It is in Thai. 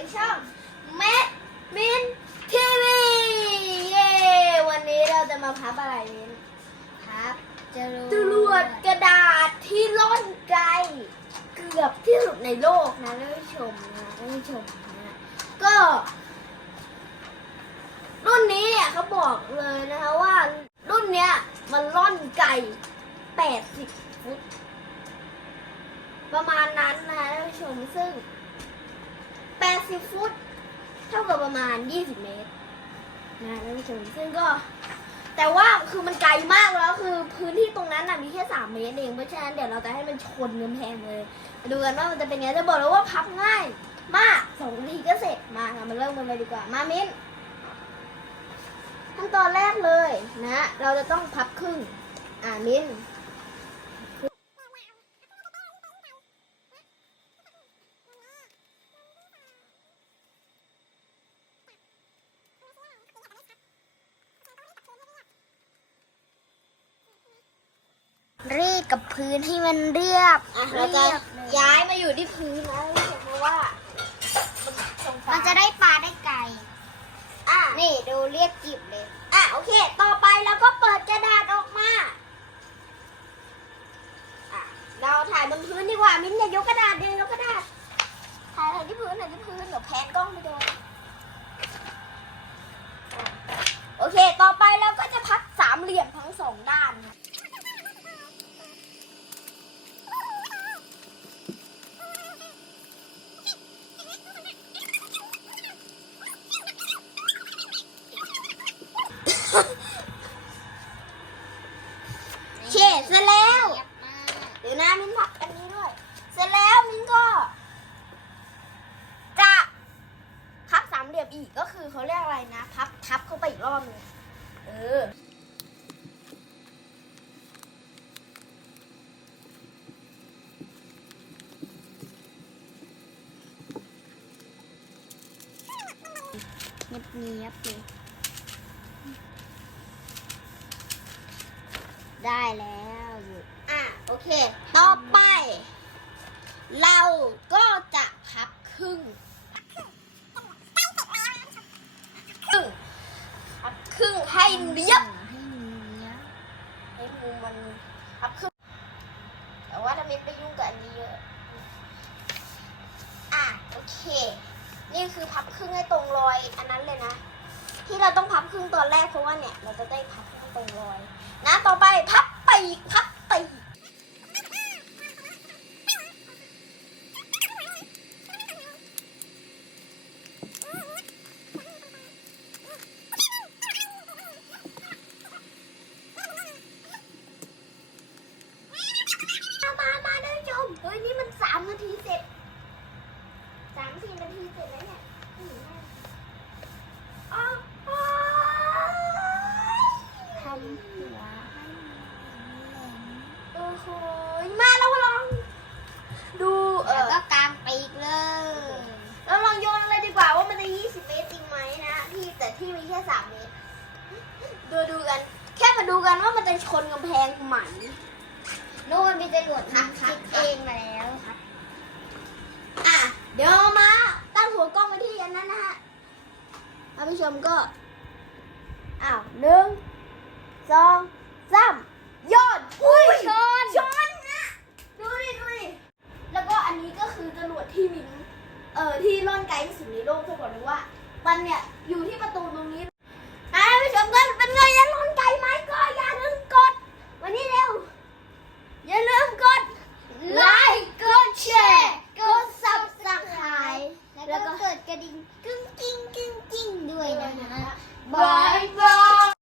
ในช่องแมทมินทีวีเย้วันนี้เราจะมาพับอะไรมินพับจรวดกระดาษที่ล่อนไกล เกือบที่สุดในโลกนะท่านผู้ชมนะท่านผู้ชมนะก็ รุ่นนี้เนี่ยเขาบอกเลยนะคะว่า รุ่นเนี้ยมันล่อนไกล 80 ฟุต ประมาณนั้นนะคะท่านผู้ชมซึ่ง 80ฟุต เท่ากับประมาณ 20 เมตรนะท่านผู้ชมซึ่งก็ แต่ว่าคือมันไกลมากแล้วคือพื้นที่ตรงนั้นน่ะมีแค่3เมตรเองเพราะฉะนั้นเดี๋ยวเราจะให้มันชนกำแพงเลยมาดูกันว่ามันจะเป็นไงจะบอกเลยว่าพับง่ายมากสองนาทีก็เสร็จมาค่ะมาเริ่มกันเลยดีกว่ามามิ้นขั้นตอนแรกเลยนะ เราจะต้องพับครึ่งอ่ามิ้น รีดกับพื้นให้มันเรียบอะเราจะย้ายมาอยู่ที่พื้นนะเพราะว่ามันตรงมันจะได้ปลาได้ไกลอะนี่ดูเรียบกริบเลย อะโอเค ต่อไปเราก็เปิดกระดาษออกมาอะเราถ่ายบนพื้นดีกว่า มิ้นอย่ายกกระดาษเดินยกกระดาษ ถ่ายถ่ายที่พื้นถ่ายที่พื้นเดี๋ยวแพนกล้องไปโดนอะโอเค ต่อไปเราก็จะพับสามเหลี่ยมทั้งสองด้านค่ะโอเคเสร็จแล้ว เดี๋ยวนะมิ้นพับอันนี้ด้วย เสร็จแล้วมิ้นก็ จะพับสามเหลี่ยม อีกก็คือเขาเรียกอะไรนะ พับทับเข้าไปอีกรอบนึงเออเงียบเงียบๆเลยได้แล้วอยู่อะ โอเค ต่อไป เราก็จะพับครึ่งครึ่งพับครึ่ง ให้เรียบให้เนี้ยบให้มูมันพับครึ่งแต่ว่าถ้าเม็ดไปยุ่งกับอันนี้เยอะอะโอเค นี่คือพับครึ่งให้ตรงรอย อันนั้นเลยนะ ที่เราต้องพับครึ่งตอนแรกเพราะว่าเนี่ย เราจะได้พับครึ่งตรงรอย นะต่อไปพับไปอีกพับไปอีกมามามาท่านผู้ชมเฮ้ยนี่มันสามนาทีเสร็จสามสี่นา ทีเสร็จแล้วเหมอ๋ออ๋อทำหัวให้แหลมโอ้โหมาแล้วลองดูเอแล้วอก็กางปีกเลยเราลองโยนเลยดีกว่าว่ามันจะ 20 เมตรจริงไหมนะที่แต่ที่มีแค่ 3 เมตร ดูดูกัน แค่มาดูกันว่ามันจะชนกำแพงไหม นู่นมีจรวดพักคิดเองมาแล้วครับ อะ เดี๋ยวมาตั้งหัวกล้องไว้ที่อันนั้นนะฮะ ท่านผู้ชมก็ อ้าวหนึ่งสองสามโยนอุ้ยชนชนนะดูดิดูดิแล้วก็อันนี้ก็คือจรวดที่มินเอ่อที่ล่อนไกลที่สุดในโลกจะบอกเลยว่า มันเนี่ยอยู่ที่ประตูตรงนี้